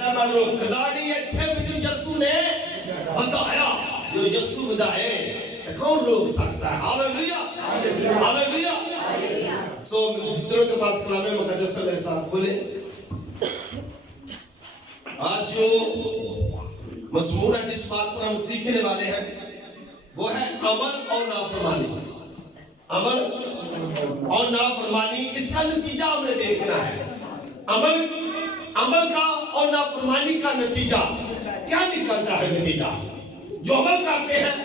मैं खिलाड़ी इतने भी यीशु ने बताया, जो यीशु बताए कौन रोक सकता है? Hallelujah, hallelujah. सो जितनों के पास कलामे मुकद्दस है मेरे साथ बोले। आज जो मजमून है जिस बात पर हम सीखने वाले हैं वो है अमल और नाफरमानी। अमल और नाफरमानी, इसका नतीजा हमें देखना है। अमल का और नाफरमानी का नतीजा क्या निकलता है? नतीजा जो अमल करते हैं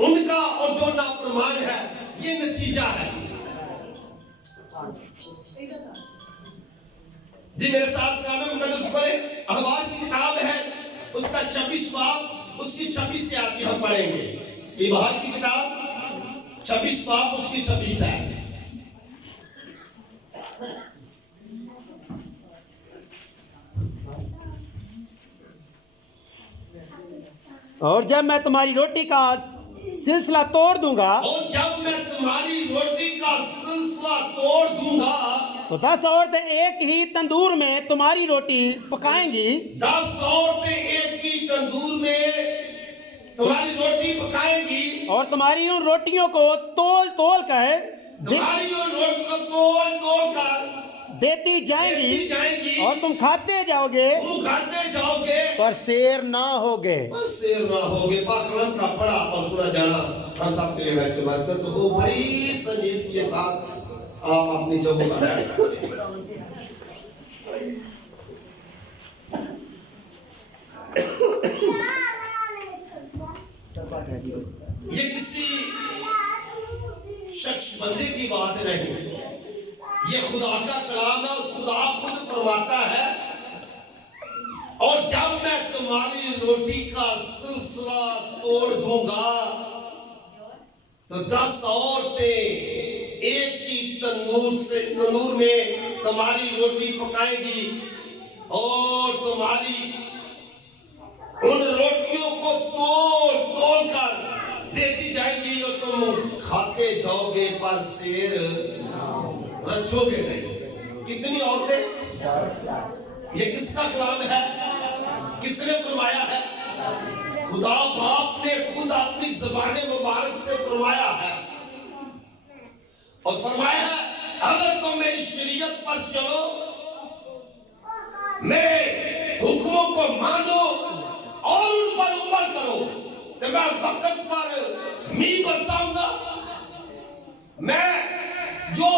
उनका और जो नाफरमान है ये नतीजा है। जी मेरे साथ कलामे मुकद्दस पढ़े। अहवाल की किताब है उसका 26 बाब उसकी 26 से आती हम पढ़ेंगे। अहवाल की किताब 26 बाब उसकी 26 है। और जब मैं तुम्हारी रोटी का सिलसिला तोड़ दूंगा, और जब मैं तुम्हारी रोटी का सिलसिला तोड़ दूंगा, तो 10 औरतें एक ही तंदूर में तुम्हारी रोटी पकाएंगी। 10 औरतें एक ही तंदूर में तुम्हारी रोटी पकाएंगी, और तुम्हारी उन रोटियों को तोल तोल कर तुम्हारी उन रोटी को तोल तोल कर देती जाएंगी, और तुम खाते जाओगे पर शेर ना होगे। शेर ना होगे। पाकलम का पढ़ा और सुना जाना हम सब के लिए वैसे बरकत हो। बड़ी संजीदगी के साथ आप अपनी जगहों पर बैठ सकते हैं। ये किसी शख्स बंदे की बात नहीं, ये खुदा का कलाम है और खुदा खुद फरमाता है। और जब मैं तुम्हारी रोटी का सिलसिला तोड़ दूंगा तो 10 औरतें एक ही तंदूर में तुम्हारी रोटी पकाएगी, और तुम्हारी उन रोटियों को तोड़ तोड़ कर देती जाएंगी, और तुम खाते जाओगे पर शेर रचोगे नहीं। कितनी औरतें? ये किसका कलाम है? किसने फरमाया है? खुदा बाप ने खुद अपनी ज़बान मुबारक से फरमाया है, और फरमाया है अगर तुम मेरी शरीयत पर चलो, मेरे हुक्मों को मानो और उन पर अमल करो, तो मैं वक्त पर मींह बरसाऊंगा। मैं जो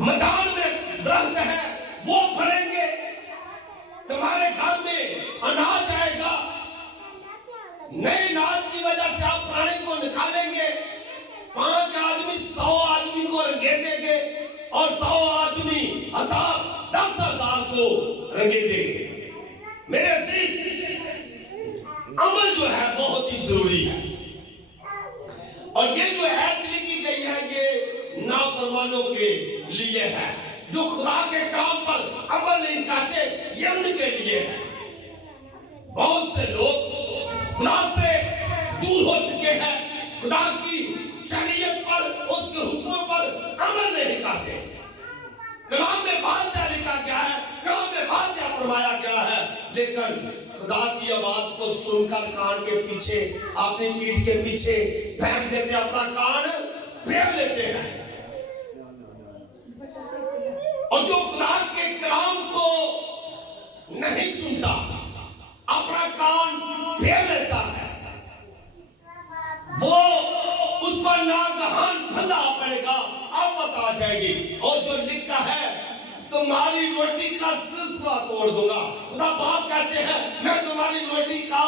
मैदान में दरख्त है वो फलेंगे, तुम्हारे घर में अनाज आएगा। नए अनाज की वजह से आप प्राणी को निकालेंगे। 5 आदमी 100 आदमी को रंगेदेंगे, और 100 आदमी 10,000 को रंगेदेंगे। मेरे अजीज, अमल जो है बहुत ही जरूरी है, और ये जो ऐत लिखी गई है ये नाफरमानों के लिए है, जो खुदा के काम पर अमल नहीं करते, ये उनके लिए है। बहुत से लोग खुदा से दूर हो चुके हैं, खुदा की शरीयत पर उसके हुक्मों पर अमल नहीं करते। कलाम में वाज़ेह लिखा गया है, कलाम में वाज़ेह फरमाया गया है, लेकिन खुदा की आवाज को सुनकर कान के पीछे, अपनी पीठ के पीछे फेंक देते, अपना कान फेर लेते हैं। और जो खुदा के कलाम को नहीं सुनता, अपना कान फेर लेता है, वो उस पर नागहान फंदा पड़ेगा, आफत आ जाएगी। और जो लिखा है तुम्हारी रोटी का सिलसिला तोड़ दूंगा, खुदा बाप कहते हैं मैं तुम्हारी रोटी का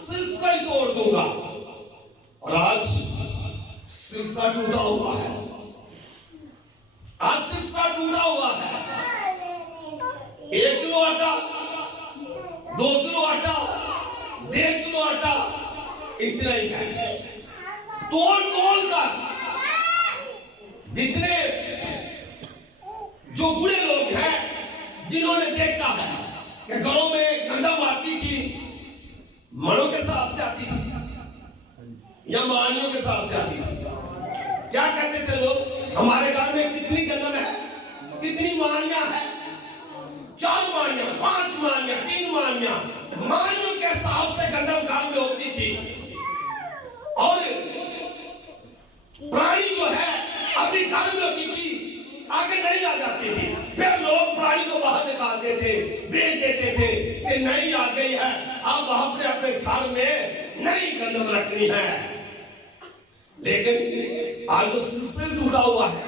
सिलसिला ही तोड़ दूंगा। और आज सिलसिला टूटा हुआ है, आज सिलसिला टूटा हुआ है। 1 किलो आटा, 2 किलो आटा, 1.5 किलो आटा, इतना ही है। तोड़ तोड़ कर जितने जो बुरे लोग हैं, जिन्होंने देखा है कि घरों में गंदम आती थी, मणों के हिसाब से आती थी या मानियों के हिसाब से आती थी। क्या कहते थे लोग? हमारे घर में कितनी गंदम है, कितनी मानियां है? 4 मानियां, 5 मानियां, 3 गंदम घर में होती थी और प्राणी जो है अपनी घर में होती थी, आगे नहीं आ जाती थी। फिर लोग प्राणी को बाहर निकालते थे, बेच देते थे कि नहीं आ गई है, अब अपने अपने घर में नई गंदम रखनी है। लेकिन आज तो सिलसिला टूटा हुआ है।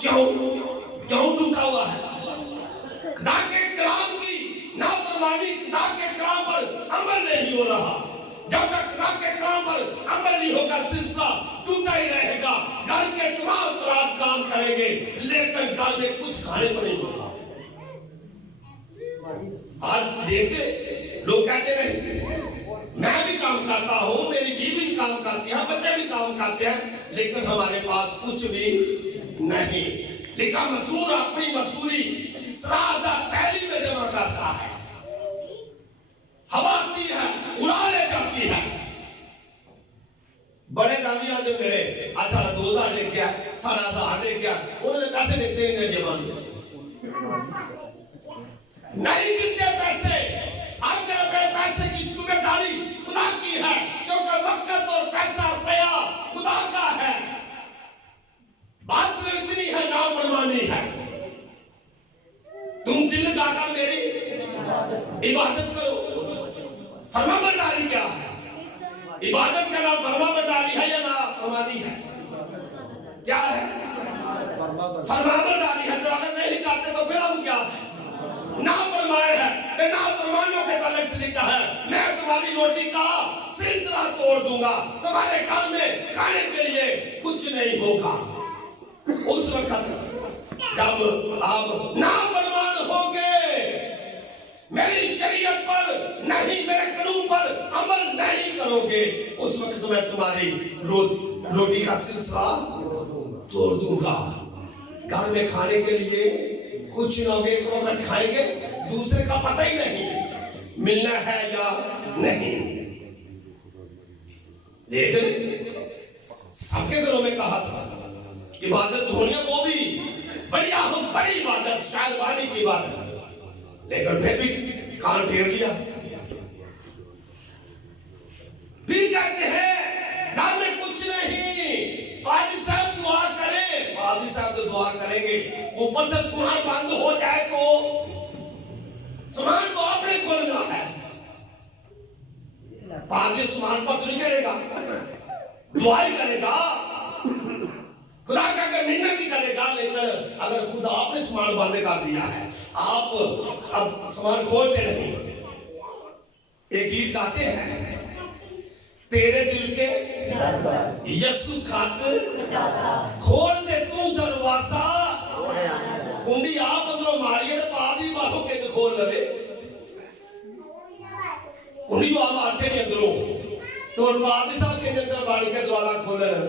क्यों टूटा हुआ है? खुदा के कलाम की नाफरमानी, खुदा के कलाम पर अमल नहीं हो रहा। जब तक खुदा के कलाम पर अमल नहीं होगा, सिलसिला टूटा ही रहेगा। घर के तमाम काम करेंगे लेकिन घर में कुछ खाने को नहीं होगा। आज देखे लोग कहते नहीं, मैं भी काम करता हूं, मेरी बीवी भी काम करती है, बच्चे भी काम करते हैं, लेकिन हमारे पास कुछ भी नहीं। लेकिन मजदूर अपनी मजदूरी सराहदा पहली में जमा करता है, हवा आती है उड़ा ले जाती है। बड़े दादिया जो मेरे अच्छा 2000 ले गया, 1000 ले गया, उन्होंने पैसे देते ही नहीं जमा दिए, नहीं गिनते पैसे। अब तेरे पैसे की जिम्मेदारी खुदा की है, क्योंकि वक्त और पैसा रुपया खुदा का है। बात सिर्फ इतनी है, नाफरमानी है। तुम दिल लगाकर मेरी इबादत करो। फरमाबरदारी क्या है? इबादत का नाम फरमाबरदारी है या नाफरमानी है? क्या है? फरमाबरदारी है। तो अगर नहीं करते तो फिर हम क्या है? नाफरमान है। तो नाफरमानों के ताल्लुक से लिखा है, मैं तुम्हारी रोटी का सिलसिला तोड़ दूंगा, तुम्हारे घर में खाने के लिए कुछ नहीं होगा। उस वक्त जब आप नाफरमान होंगे, मेरी शरीयत पर नहीं, मेरे कानून पर अमल नहीं करोगे, उस वक्त मैं तुम्हारी रोटी का सिलसिला तोड़ दूंगा। घर में खाने के लिए कुछ न होगे, एक वक्त खाएंगे, दूसरे का पता ही नहीं मिलना है या नहीं। लेकिन सबके घरों में कहा था इबादत होनी, वो भी बड़ी अहम बड़ी इबादत, शायद वाणी की इबादत, लेकिन फिर भी कान फेर लिया। फिर कहते हैं घर में कुछ नहीं, पादी साहब दुआ करें, पादी साहब तो दुआ करेंगे, ऊपर से सामान बंद हो जाए तो सामान तो आपने खोलना है। पादी सामान पर नहीं करेगा, दुआ ही करेगा, खुदा का मिन्नत भी करेगा। लेकिन अगर खुदा आपने सामान बंद कर दिया है, आप अब सामान खोलते नहीं। एक गीत गाते हैं, तेरे दिल के यीशु खातिर खोल दे तू दरवाजा, कुंडी आप अंदरों मारिए तो पादी बाहू के खोल लवे, कुंडी जो आप मारते नहीं अंदरों, तो पादी साहब के अंदर बाड़ी के दरवाजा खोलना,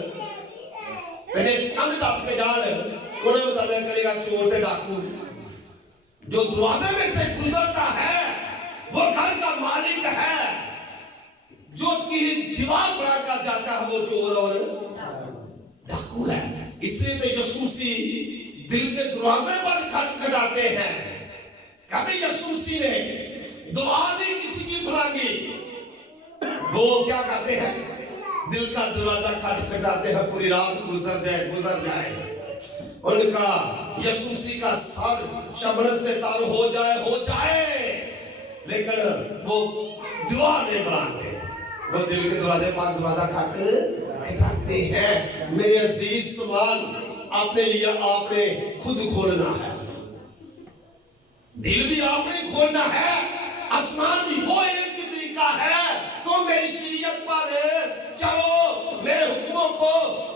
मैंने चंद टप के जान उन्हें बताया करेगा चोर डाकू। जो दरवाजे में से गुजरता है वो घर का मालिक है, जो की दीवार बनाकर जाता है वो चोर और डाकू है। इसलिए तो यीशु मसीह दिल के दरवाजे पर खटखटाते हैं। कभी यीशु मसीह ने दुआ नहीं किसी की मांगी, वो क्या कहते हैं, दिल का दरवाजा खटखटाते हैं, पूरी रात गुजर जाए। उनका यीशु मसीह का सर शबनम से तर हो जाए, लेकिन वो दुआ नहीं बनाते, वो दिल के दरवाजे पर दरवाजा खटखटाते हैं। मेरे अजीज सवाल अपने लिए आपने खुद खोलना है, दिल भी आपने खोलना है, आसमान भी वो एक ही तरीका है। तो मेरी शरीयत पर चलो, मेरे हुक्मों को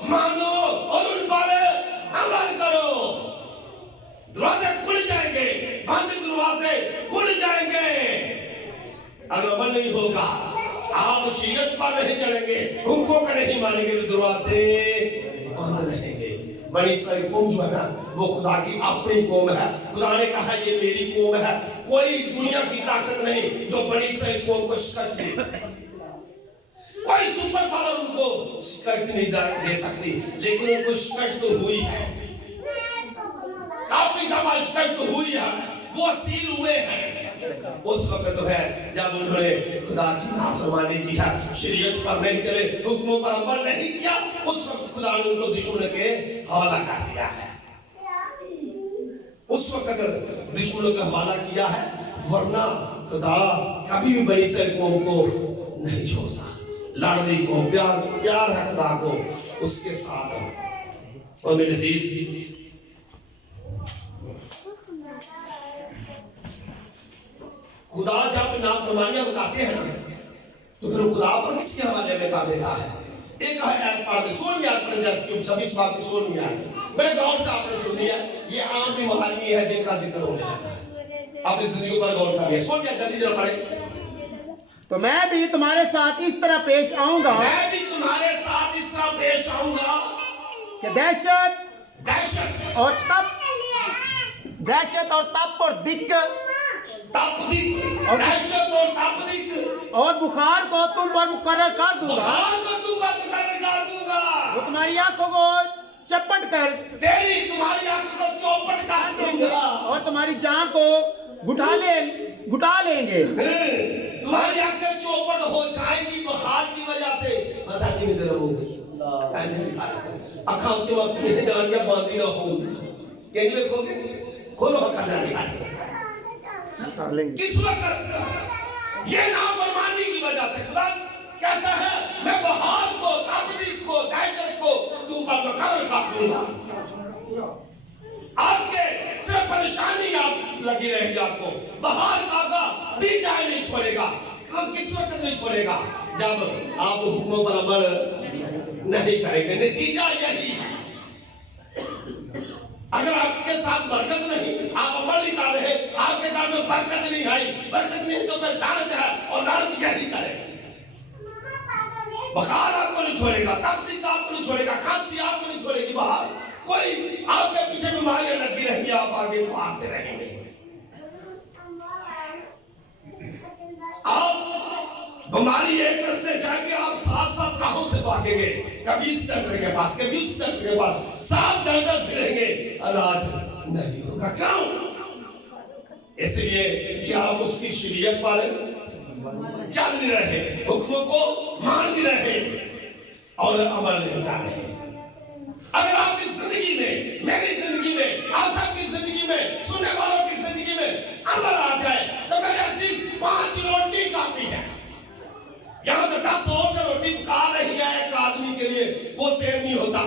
मानो और उन पर अमल करो। दरवाजे खुल जाएंगे, बंद दरवाजे खुल जाएंगे। अगर अमल नहीं होगा, आप शरीयत पर नहीं चलेंगे, हुक्मों का नहीं मानेंगे, तो दरवाजे बंद रहेंगे। बनी इस्राएल कौम जो है ना, वो खुदा की अपनी कौम है। खुदा ने कहा ये मेरी कौम है, कोई दुनिया की ताकत नहीं जो बनी इस्राएल कौम को शिकस्त दे सकती, कोई सुपर पावर उनको शिकस्त नहीं दे सकती। लेकिन उनको शिकस्त तो हुई है, काफी दफा शिकस्त हुई है, वो असीर हुए हैं, उस वक्त तो है जब उन्होंने खुदा की नाफरमानी की है, शरीयत पर नहीं चले, हुक्मों पर अमल नहीं किया, उस वक्त खुदा ने उनको दुश्मन के हवाला कर दिया है। उस वक्त दुश्मनों का हवाला किया है, वरना खुदा कभी भी बनी इस्राएल कौम को नहीं छोड़ता। लाडली को प्यार है खुदा को उसके साथ। और मेरे अजीज, खुदा जब नाफरमानियां बताते हैं तो फिर खुदा पर किसके हवाले में कर देता है। एक आयत पढ़ दे, 16वीं आयत पढ़ दे, सभी बात की 16वीं आयत बड़े गौर से आपने सुन लिया। ये आम बीमारी है जिनका जिक्र होने लगा है, आप इस जिंदगी पर गौर करिए। 16वीं आयत जल्दी जरा पढ़े। तो मैं भी तुम्हारे साथ इस तरह पेश आऊंगा, मैं भी तुम्हारे साथ इस तरह पेश आऊंगा कि दहशत दहशत और तप और दिक्क और बुखार को तुम पर मुकर्रर कर दूंगा। वो तुम्हारी आंखों को चपट कर तुम्हारी आंखों को चौपट कर दूंगा और तुम्हारी जान को घुटा लेंगे। तुम्हारी आंखें चौपट हो जाएंगी बुखार की वजह से। मजाकी में गर्म हो गई, अखा के वक्त में डांडियां बांधी ना हो, कहने देखोगे खोलो हका निकाल लेंगे। किस वक्त ये नाफरमानी की वजह से खुदा कहता है मैं बहार को, ताकदीक को, दहशत को तुम पर मुकर्रर कर दूंगा। आपके सिर्फ परेशानी आप लगी रहेगी, आपको बहार का भी जाए नहीं छोड़ेगा। किस वक्त नहीं छोड़ेगा? जब आप हुक्मों पर अमल नहीं करेंगे। नतीजा यही है, अगर आपके साथ बरकत नहीं, आप अमल नहीं कर रहे, आपके घर में बरकत नहीं आई, बरकत नहीं तो मैं लानत है, और लानत यही करेगा। बुखार आपको नहीं छोड़ेगा, तकलीफ आपको नहीं छोड़ेगा, खांसी आपको नहीं छोड़ेगी, बाहर कोई आपके पीछे बीमारियां लगी रहेंगी, आप आगे भागते रहेंगे। आप बीमारी एक रास्ते जाएंगे, आप साथ साथ राहों से भागेंगे, कभी इस डॉक्टर के पास, कभी उस डॉक्टर के पास, साथ डॉक्टर फिरेंगे, इलाज नहीं होगा। क्यों? इसलिए कि आप उसकी शरीयत पर चल नहीं रहे, हुक्मों को मान नहीं रहे और अमल नहीं कर रहे। अगर आपकी जिंदगी में, मेरी जिंदगी में, आप सबकी जिंदगी में, सुनने वालों की जिंदगी में अमल आ जाए तो मेरे अजीज 5 रोटी काफी है। यहाँ तो 10 और रोटी खा रही है एक आदमी के लिए, वो सेव नहीं होता।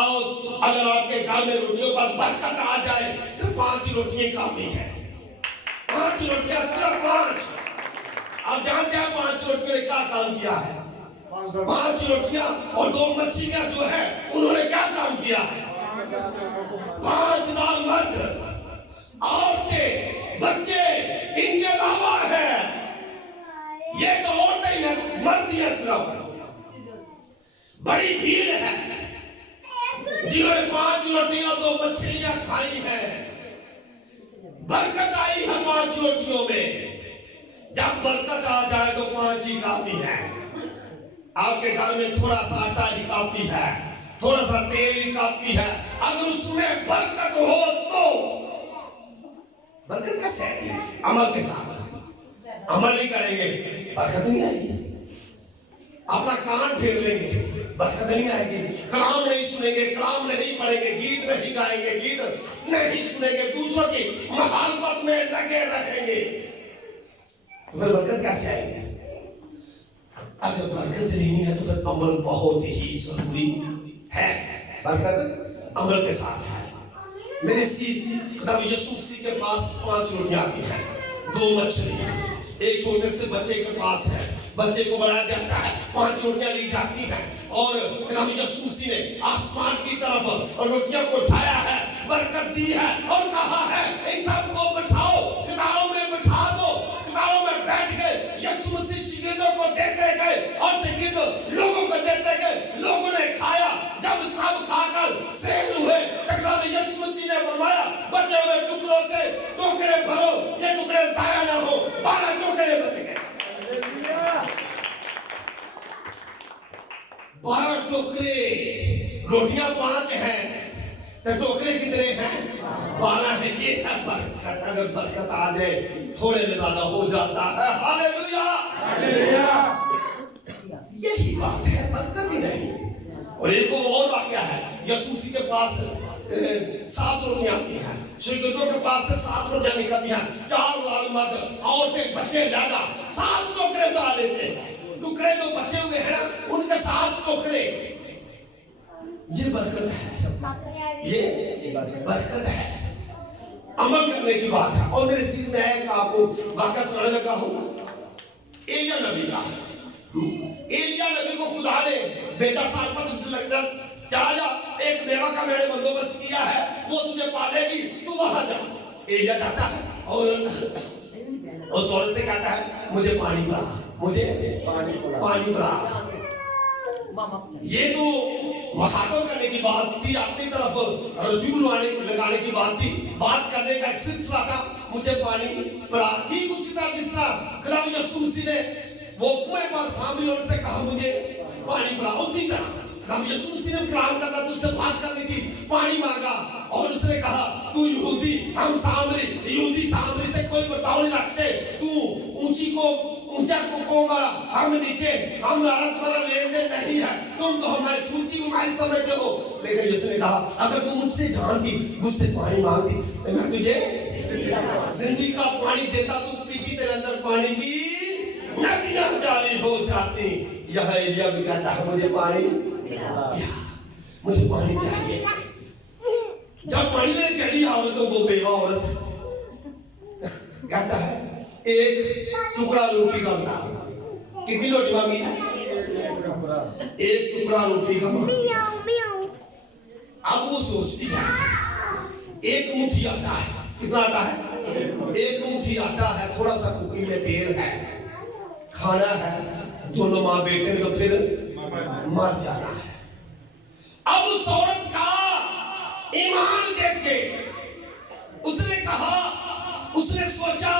और अगर आपके घर में रोटियों पर बरकत आ जाए तो 5 रोटियां काफी है। 5 रोटियां, सिर्फ 5। आप जानते हैं 5 रोटियों ने क्या काम किया है? 5 रोटियां और 2 मछलियां जो है उन्होंने क्या काम किया है? 5000 मर्द, औरतें, बच्चे इनके अलावा है। ये तो औरतें ही है, मर्द ही है सिर्फ। बड़ी भीड़ है जिन्होंने 5 रोटियां 2 मछलियां खाई है। बरकत आई है 5 रोटियों में। जब बरकत आ जाए तो 5 ही काफी है। आपके घर में थोड़ा सा आटा ही काफी है, थोड़ा सा तेल ही काफी है। अगर उसमें बरकत हो तो बरकत कैसे आएगी? अमल के साथ। अमल नहीं करेंगे, बरकत नहीं आएगी। अपना कान फेर लेंगे, बरकत नहीं आएगी। कलाम नहीं सुनेंगे, कलाम नहीं पढ़ेंगे, गीत नहीं गाएंगे, गीत नहीं सुनेंगे, दूसरों की मुखालफत में लगे रहेंगे, तो फिर बरकत कैसे आएगी? अगर बरकत नहीं है तो फिर अमल बहुत ही जरूरी है। बरकत अमल के साथ है। मेरे खुदा यीशु मसीह के पास 5 रोटियां आती हैं, 2 मछलियां, एक छोटे से बच्चे के पास है, बच्चे को बढ़ाया जाता है, 5 रोटियां ली जाती हैं और खुदा यीशु मसीह ने आसमान की तरफ रोटियां को उठाया है, बरकत दी है और कहा है इन सबको बिठाओ, किनारों में बिठा दो। किनारों में बैठ गए, यीशु मसीह शिगिर्दों को देते गए और शिगिर्द लोगों को देते गए। लोगों ने खाया, जब सब खाकर सेल हुए, यीशु मसीह ने फरमाया बचे हुए टुकड़ों से टोकरे भरो, ये टुकड़े जाया ना हो। 12 टोकरे बच गए। 12 टोकरे, रोटियां 5 हैं तो टोकरे कितने हैं? पाना है, ये है बरकत। अगर बरकत आ जाए थोड़े में ज्यादा हो जाता है। हालेलुया, यही बात है, बरकत ही नहीं। और एक और वाक्या है, यीशु मसीह के पास 7 रोटियां आती हैं, शिगिर्दों के पास से 7 रोटियां निकलती हैं, 4 मर्द औरतें बच्चे ज्यादा, 7 टोकरे डाल लेते हैं। टुकड़े तो बचे हुए हैं ना, उनके 7 टोकरे। ये बरकत है, ये बरकत है, अमल करने की बात है। और मेरे सीध में है कि आपको वाकया सुनाने लगा हूं एलिया नबी का। एलिया नबी को खुदा ने बेटा सारपत लगकर चला जा, एक मेवा का मैंने बंदोबस्त किया है, वो तुझे पालेगी, तू वहां जा। एलिया जाता है और सौरे से कहता है मुझे पानी पिला, मुझे पानी पिला। ये तो मुखातब करने की बात थी, अपनी तरफ रजूल लगाने की बात थी, बात करने का एक सिलसिला था, मुझे पानी पिला। ठीक उसी तरह जिस तरह खुदा यीशु मसीह ने वो कुएं पर शामिल होने से कहा मुझे पानी पिला, उसी तरह हम यीशु मसीह ने कलाम करना, तुझसे बात करनी थी, पानी मांगा और उसने कहा तू यहूदी, हम सामरी, यहूदी सामरी से कोई बटाव नहीं रखते, तू ऊंची को ऊंचा को वाला, हम नीचे, हमारा तुम्हारा लेन देन नहीं है, तुम तो हमारी छूट की बीमारी समझते हो। लेकिन यीशु ने कहा अगर तू मुझसे जानती, मुझसे पानी मांगती, तो मैं तुझे जिंदगी का पानी देता, तू पीती, तेरे अंदर पानी की नदियां जारी हो जाती। यह एलिया भी कहता है मुझे पानी, मुझे पानी चाहिए। जब पानी लेने चली औरतों को, बेवा औरत कहता है एक टुकड़ा रोटी का बना। कितनी रोटी मांगी है? एक टुकड़ा रोटी का मांगा। अब वो सोचती है एक मुट्ठी आटा है, कितना आटा है? एक मुट्ठी आटा है, थोड़ा सा कुकी में तेल है, खाना है, दोनों माँ बेटे को फिर मर जाना है। अब उस औरत का ईमान देख के उसने कहा, उसने सोचा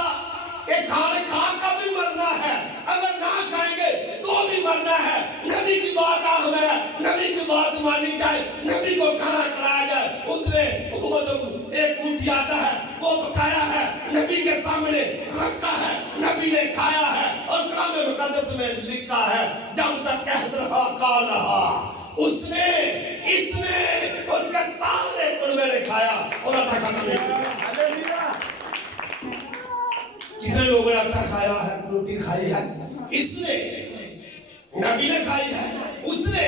कि खाने खाकर भी मरना है, अगर ना खाएंगे तो भी मरना है। नबी की बात अहम है, नबी की बात मानी जाए, नबी को खाना खिलाया जाए। उसने वो जो एक मुट्ठी आटा है वो पकाया है, नबी के सामने रखा है, नबी ने खाया है। और कलाम मुकद्दस में लिखा है जब तक कहत रहा काल रहा, उसने इसने उसके सारे कुनबे ने खाया और आटा खत्म नहीं किया। कितने लोगों ने आटा खाया है, रोटी खाई है? इसने, नबी ने खाई है, उसने,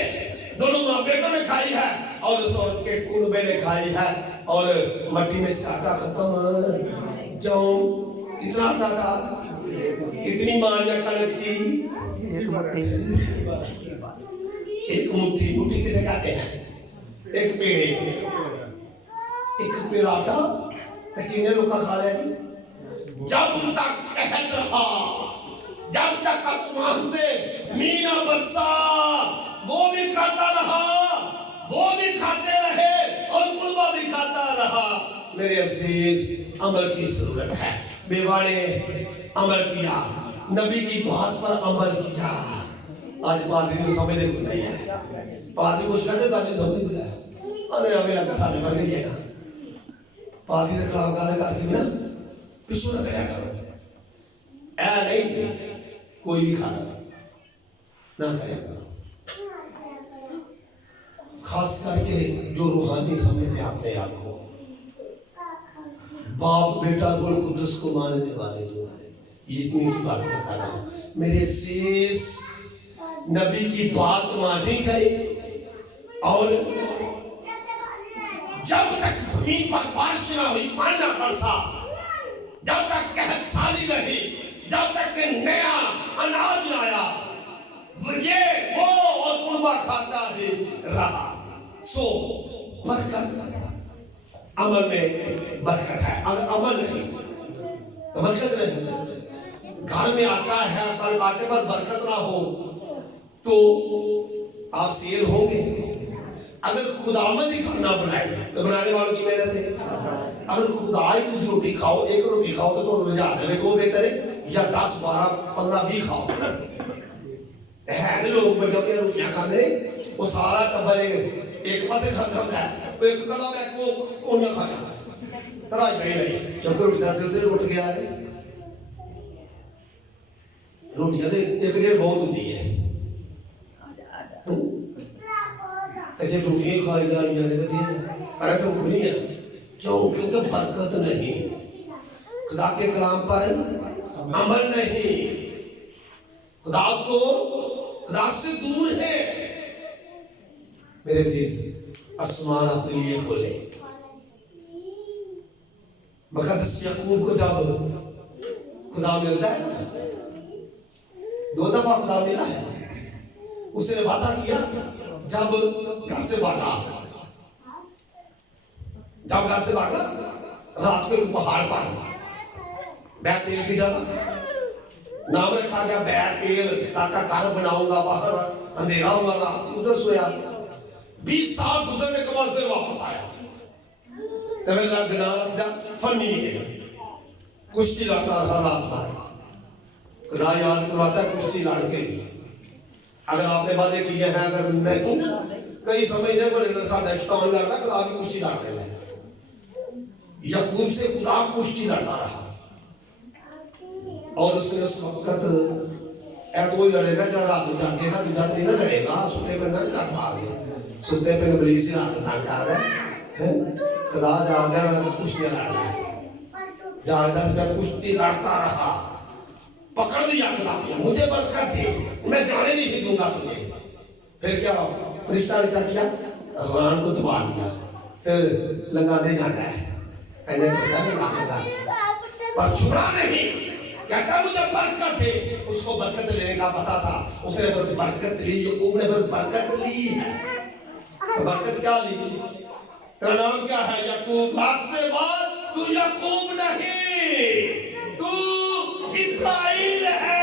दोनों माँ बेटों ने खाई है और उस औरत के कुनबे ने खाई है। और मट्टी में से आटा खत्म, जो इतना आटा था, इतनी मानिया कनक की एक मुट्ठी, मुट्ठी किसे कहते हैं? एक पेड़े, एक पेड़ आटा कितने लोग का खा लेगी? जब तक कहत रहा, जब तक आसमान से मीना बरसा, वो भी खाता रहा, वो भी खाते रहे और कुर्बा भी खाता रहा। मेरे अजीज, अमल की जरूरत है। बेवा ने अमल किया, नबी की बात पर अमल किया। आज पादरी को समझने को नहीं है, पादरी कुछ करते ताकि समझ जाए, अरे हमें लगा साले भर नहीं है ना, पादरी से खिलाफ गाले करके ना पिछू न कराया करो, ऐ नहीं कोई भी खाना ना कराया करो। खास करके जो रूहानी समझते हैं अपने आप को, बाप बेटा गुल कुद्दस को मानने वाले जो है, इतनी की बात बता रहा हूँ। मेरे शीश नबी की बात मानी गई और जब तक जमीन पर बारिश ना हुई, पानी ना बरसा, जब तक कहत साली रही, जब तक नया अनाज ना आया, ये वो और कुर्बा खाता ही रहा। सो बरकत, अमल में बरकत है। अगर अमल नहीं तो बरकत नहीं। घर में आता है, कल बाटे पर बरकत ना हो तो आप शेर होंगे। अगर खुदावंद ही खाना बनाए तो बनाने वालों की मेहनत है। अगर खुदा ही कुछ रोटी खाओ, एक रोटी खाओ तो रुझान को बेहतर है, या 10, 12, 15 भी खाओ है। लोग बड़े रोटियां खाते, वो सारा टब्बर एक पासे खाता है, तो एक कदम है वो ना खाना तरा नहीं क्योंकि रोटी का सिलसिले उठ गया है रोटियां तो एक डेढ़ बहुत होती है ऐसे रोटियां खाई जानी जाने अरे तो नहीं है क्यों क्योंकि बरकत नहीं खुदा के कलाम पर अमल नहीं खुदा तो खुदा से दूर है मेरे अजीज आसमान अपने लिए खोले मुकद्दस याकूब को जब खुदा मिलता है 2 दफा खुदा मिला है उसने वादा किया जब घर से भागा रात को पहाड़ पर बैतूल की जगह नाम रखा गया बैतूल ताका घर बनाऊंगा बाहर अंधेरा होगा रात उधर सोया 20 साल गुजरने के बाद फिर वापस आया तो फिर गना फनी है कुश्ती लड़ता रहा रात भर खुदा याद करवाता कुश्ती लड़ के अगर आपने वादे किए हैं अगर नहीं कई समझते को साढ़े शैतान लड़ता खुदा की कुश्ती लड़ते हैं याकूब से खुदा कुश्ती लड़ता रहा और उसने उस वक्त कोई लड़ेगा जरा रात को जागेगा दूसरा नहीं ना लड़ेगा सुते पे ना लड़ पाएगा सुते पे नबली से रात तंग कर रहा है खुदा जाग रहा है कुश्ती लड़ रहा है जागदा से कुश्ती लड़ता रहा पकड़ लिया खुदा मुझे बरकत दे मैं जाने नहीं दूंगा तुझे फिर क्या फरिश्ता ने क्या किया रान को दबा दिया फिर लगाने जाना है कहने पड़ता नहीं पर छुड़ा नहीं कहता मुझे बरकत है उसको बरकत लेने का पता था उसने फिर बरकत ली याकूब ने फिर बरकत ली है तो बरकत क्या ली तेरा नाम क्या है याकूब आज के बाद तू याकूब नहीं तू इस्राएल है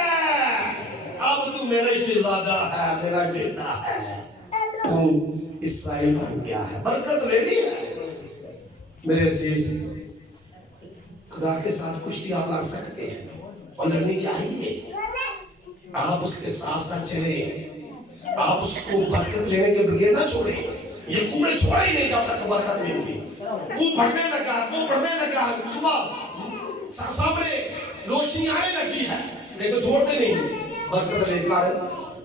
अब तू मेरा शहजादा है मेरा बेटा है तू इस्राएल बन गया है बरकत ले ली है मेरे अजीज खुदा के साथ कुश्ती आप लड़ सकते हैं और लड़नी चाहिए आप उसके साथ साथ चले आप उसको बरकत लेने के बगैर ना छोड़े ये कुएं छोड़ा ही नहीं जब तक बरकत नहीं हुई वो बढ़ने लगा सुबह सामने रोशनी आने लगी है लेकिन छोड़ते नहीं बरकत लेकर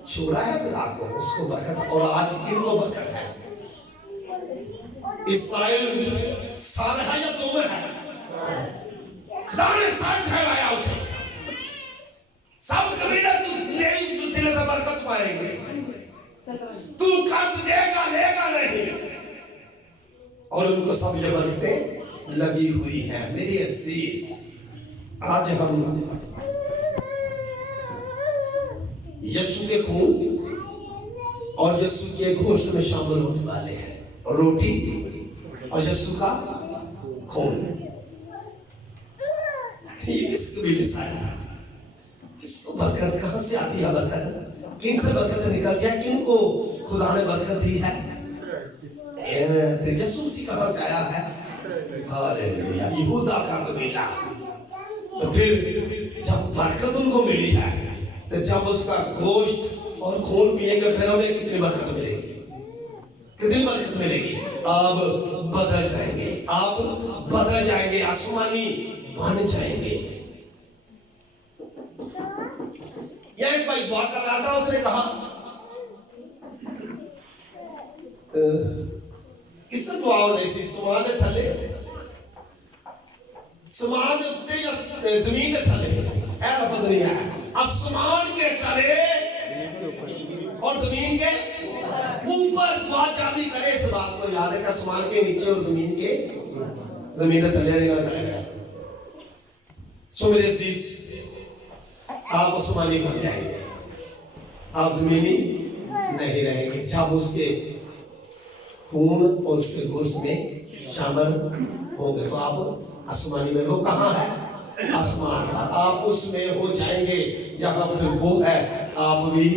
छोड़ा है खुदा को उसको बरकत और आज किनको बरकत है इस्राएल साल है या तुम है खुदा ने साथ ठहराया उसे सब कबीला तेरी दूसरे से बरकत पाएंगे तू कर्ज देगा लेगा नहीं और उनको सब ये बरकतें लगी हुई हैं मेरी अजीज आज हम यीशु के खून और यीशु के गोश्त में शामिल होने वाले हैं रोटी और यीशु का खून ये किस कबीले से आया किसको बरकत कहां से आती है बरकत किन से बरकत निकलती है किनको खुदा ने बरकत दी है यीशु मसीह कहां से आया है हालेलुया यहूदा का कबीला तो फिर जब बरकत उनको मिली है तो जब उसका गोश्त और खून पिएंगे फिर हमें कितनी बरकत मिलेगी कितनी बरकत मिलेगी आप बदल जाएंगे आसमानी बन जाएंगे यह एक भाई दुआ कर रहा था उसने कहा किसने दुआ होने से समान थले समान उत्ते या जमीन के थले है लफ्ज नहीं है आसमान के तले और जमीन के ऊपर दुआ चाबी करे इस बात को याद है कि आसमान के नीचे और जमीन के थले करेगा सो मेरे अजीज आप आसमानी बन जाएंगे आप जमीनी नहीं रहेंगे जब उसके खून और उसके गोश्त में शामिल होंगे तो आप आसमानी में वो कहाँ है आसमान पर आप उसमें हो जाएंगे जहाँ फिर वो है आप भी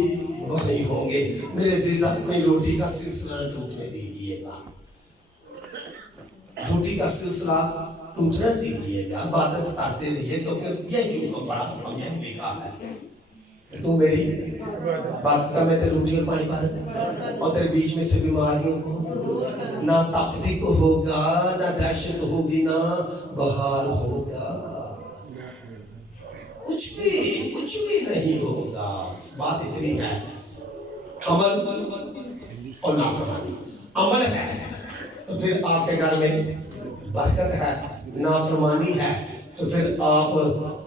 वही होंगे मेरे अजीज अपनी रोटी का सिलसिला टूटने दीजिएगा रोटी का सिलसिला टूटने दीजिएगा इबादत करते रहिए क्योंकि यही उनको बड़ा हम यही लिखा है तू मेरी बात का मैं तेरे रोटी और पानी पर और तेरे बीच में से बीमारियों को ना तपती को होगा, ना दहशत होगी, ना बहार होगा, कुछ भी नहीं होगा। बात इतनी है। अमल और नाफरमानी। अमल है तो फिर आपके घर में बरकत है, नाफरमानी है तो फिर आप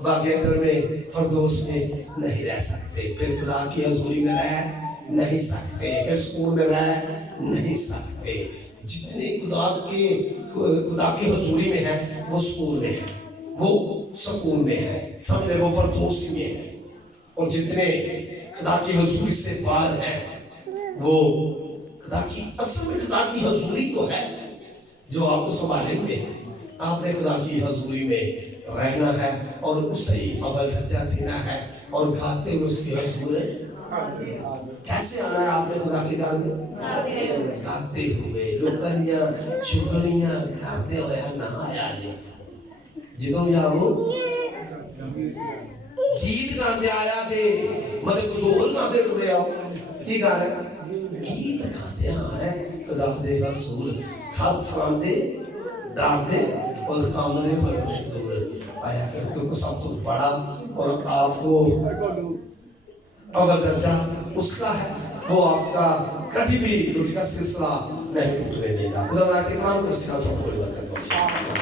बागेंद्र में फरदोस में नहीं रह सकते, फिर खुदा की हजूरी में रह नहीं सकते, फिर सुकून में रह नहीं सकते। जितने खुदा की हजूरी में है वो सुकून में है, वो सुकून में है, समझे, वो फरदोस में है। और जितने खुदा की हजूरी से बाहर है वो खुदा की, असल में खुदा की हजूरी तो है जो आपको संभालेंगे। आपने खुदा की हजूरी में रहना है और उसे अव्वल दर्जा देना है और गाते हुए उसकी हजूर। कैसे आना है आपने खुदा के घर में? गाते हुए, लोकलियां चुगलियां गाते हुए ना आया जी। ਜਦੋਂ ਵੀ ਆਵੋ गीत गाते आया थे, मतलब कुछ और गाते टुरे आओ, की गाना गीत गाते आए खुदा दे रसूल, खाब खाते डालते और कामने हुए रसूल आया करके को सब तो बड़ा और आपको अव्वल दर्जा उसका है, वो आपका कभी भी लुट का सिलसिला नहीं टूटने देगा। खुदा के नाम को इसका सब